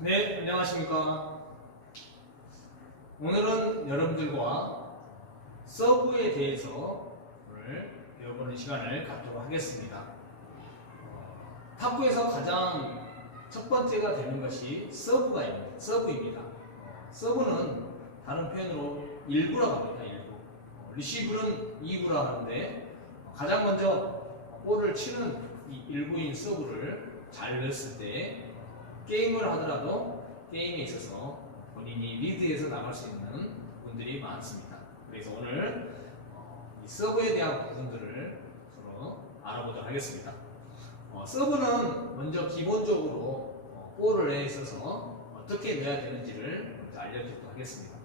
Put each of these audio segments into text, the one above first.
네, 안녕하십니까. 오늘은 여러분들과 서브에 대해서 오늘 배워보는 시간을 갖도록 하겠습니다. 어, 탁구에서 가장 첫 번째가 되는 것이 서브가 있습니다. 서브입니다. 어, 서브는 다른 표현으로 일부라고 합니다. 일부. 어, 리시브는 2부라 하는데 어, 가장 먼저 볼을 치는 이 일부인 서브를 잘 넣었을 때 게임을 하더라도 게임에 있어서 본인이 리드해서 나갈 수 있는 분들이 많습니다. 그래서 오늘 어, 이 서브에 대한 부분들을 서로 알아보도록 하겠습니다. 어, 서브는 먼저 기본적으로 어, 볼에 있어서 어떻게 넣어야 되는지를 먼저 알려드리도록 하겠습니다.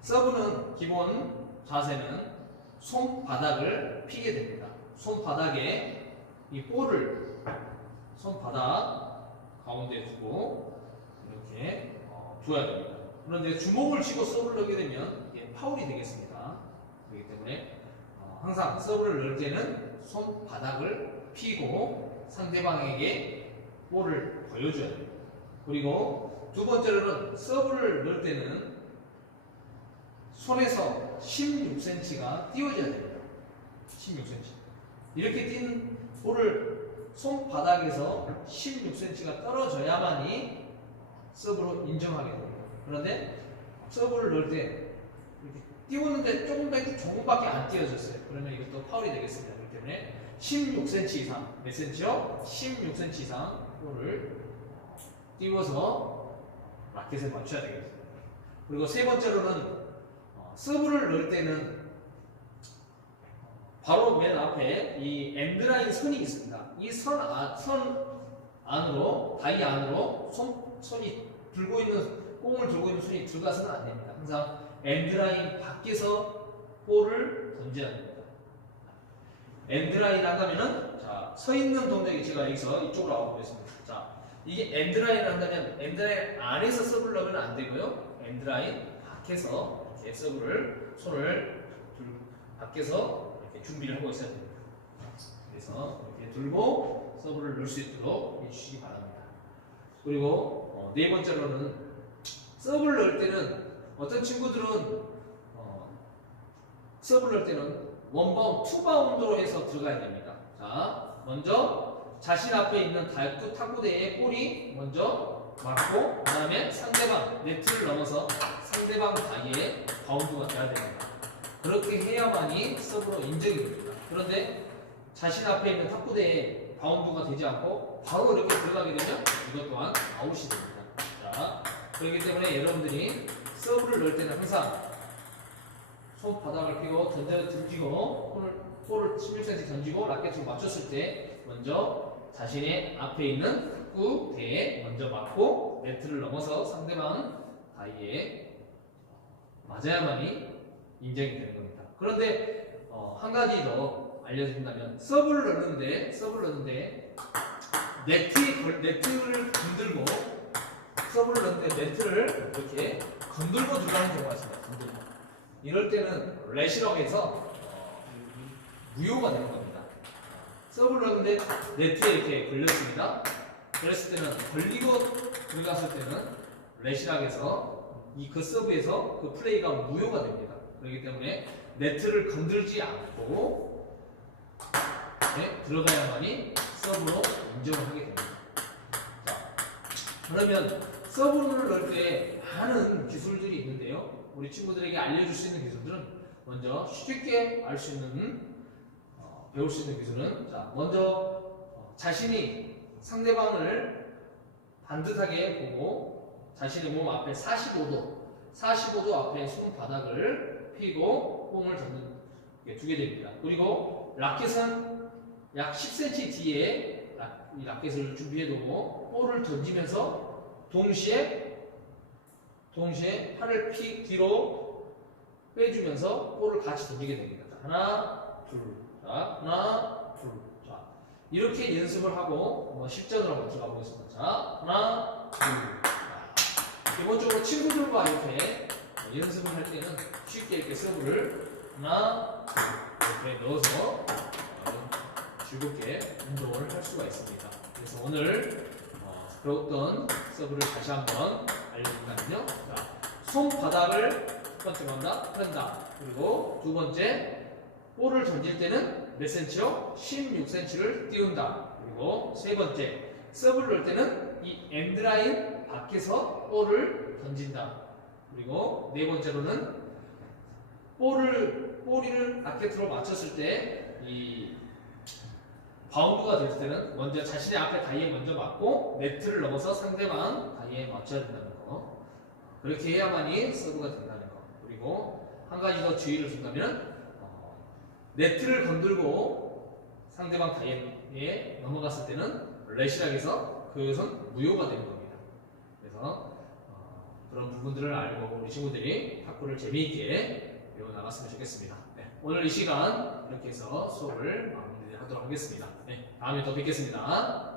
서브는 기본 자세는 손바닥을 피게 됩니다. 손바닥에 이 볼을 손바닥 가운데 두고 이렇게 어, 둬야 됩니다. 그런데 주먹을 쥐고 서브를 넣게 되면 이게 파울이 되겠습니다. 그렇기 때문에 어, 항상 서브를 넣을 때는 손바닥을 피고 상대방에게 볼을 보여줘야 됩니다. 그리고 두 번째로는 서브를 넣을 때는 손에서 16cm가 띄워져야 됩니다. 16cm. 이렇게 띈 볼을 손바닥에서 16cm가 떨어져야만이 서브로 인정하게 됩니다. 그런데 서브를 넣을 때 이렇게 띄웠는데 조금 더 조금밖에 안 띄워졌어요. 그러면 이것도 파울이 되겠습니다. 그렇기 때문에 16cm 이상, 몇 cm요? 16cm 이상 볼을 띄워서 라켓에 맞춰야 되겠습니다. 그리고 세 번째로는 어, 서브를 넣을 때는 바로 맨 앞에 이 엔드라인 선이 있습니다. 이선 아, 선 안으로 다이 안으로 손 손이 들고 있는 공을 들고 있는 손이 들어가서는 안 됩니다. 항상 엔드라인 밖에서 볼을 던져야 됩니다. 엔드라인 한다면은 자, 서 있는 동작이 제가 여기서 이쪽으로 나와 보겠습니다. 자, 이게 엔드라인을 한다면 엔드라인 안에서 서브를 안 되고요. 엔드라인 밖에서 이렇게 서브를 손을 들, 밖에서 준비를 하고 있어야 됩니다. 그래서 이렇게 들고 서브를 넣을 수 있도록 해주시기 바랍니다. 그리고 어, 네 번째로는 서브를 넣을 때는 어떤 친구들은 어, 서브를 넣을 때는 원바운드, 투바운드로 해서 들어가야 됩니다. 자, 먼저 자신 앞에 있는 탁구, 탁구대의 볼이 먼저 맞고 그 다음에 상대방 네트를 넘어서 상대방 다리에 바운드가 돼야 됩니다. 그렇게 해야만이 서브로 인정이 됩니다. 그런데 자신 앞에 있는 탁구대에 바운드가 되지 않고 바로 이렇게 들어가게 되면 이것 또한 아웃이 됩니다. 자, 그렇기 때문에 여러분들이 서브를 넣을 때는 항상 손바닥을 펴고 던져 던지고 볼을, 볼을 16cm 던지고 라켓을 맞췄을 때 먼저 자신의 앞에 있는 탁구대에 먼저 맞고 네트를 넘어서 상대방 다이에 맞아야만이 인정이 되는 겁니다. 그런데 어, 한 가지 더 알려드린다면 서브를 넣는데 서브를 넣는데 네트 걸- 네트를 건들고 서브를 넣는데 네트를 이렇게 건들고 들어가는 경우가 있습니다. 건들고 이럴 때는 레시라고 해서 어, 무효가 되는 겁니다. 서브를 넣는데 네트에 이렇게 걸렸습니다. 그랬을 때는 걸리고 들어갔을 때는 레시락에서 이 그 서브에서 그 플레이가 무효가 됩니다. 그렇기 때문에 네트를 건들지 않고 네, 들어가야만이 서브로 인정을 하게 됩니다. 자, 그러면 서브를 넣을 때 많은 기술들이 있는데요. 우리 친구들에게 알려줄 수 있는 기술들은 먼저 쉽게 알 수 있는 어, 배울 수 있는 기술은 자 먼저 어, 자신이 상대방을 반듯하게 보고 자신의 몸 앞에 45도 45도 앞에 손바닥을 펴고 공을 던는 게 두게 됩니다. 그리고 라켓은 약 10cm 뒤에 라- 이 라켓을 준비해두고 볼을 던지면서 동시에 동시에 팔을 피 뒤로 빼주면서 볼을 같이 던지게 됩니다. 자, 하나, 둘, 자, 하나, 둘, 자 이렇게 연습을 하고 한번 실전으로 한번 들어가 보겠습니다. 자, 하나, 둘, 자. 기본적으로 친구들과 이렇게 연습을 할 때는 쉽게 이렇게 서브를 하나, 둘 이렇게 넣어서 어, 즐겁게 운동을 할 수가 있습니다. 그래서 오늘 어, 그랬던 서브를 다시 한번 알려드리면요. 자, 손바닥을 첫 번째 먼저 흐른다. 그리고 두 번째 볼을 던질 때는 몇 센치요? 16cm를 띄운다. 그리고 세 번째 서브를 넣을 때는 이 엔드라인 밖에서 볼을 던진다. 그리고 네 번째로는 볼을 꼬리를 라켓으로 맞췄을 때 이 바운드가 됐을 때는 먼저 자신의 앞에 다이에 먼저 맞고 네트를 넘어서 상대방 다이에 맞춰야 된다는 거. 그렇게 해야만이 서브가 된다는 거. 그리고 한 가지 더 주의를 준다면 어, 네트를 건들고 상대방 다이에 넘어갔을 때는 레시락에서 그것은 무효가 되는 겁니다. 부분들을 알고 우리 친구들이 탁구를 재미있게 배워 나갔으면 좋겠습니다. 네, 오늘 이 시간 이렇게 해서 수업을 마무리하도록 하겠습니다. 네, 다음에 또 뵙겠습니다.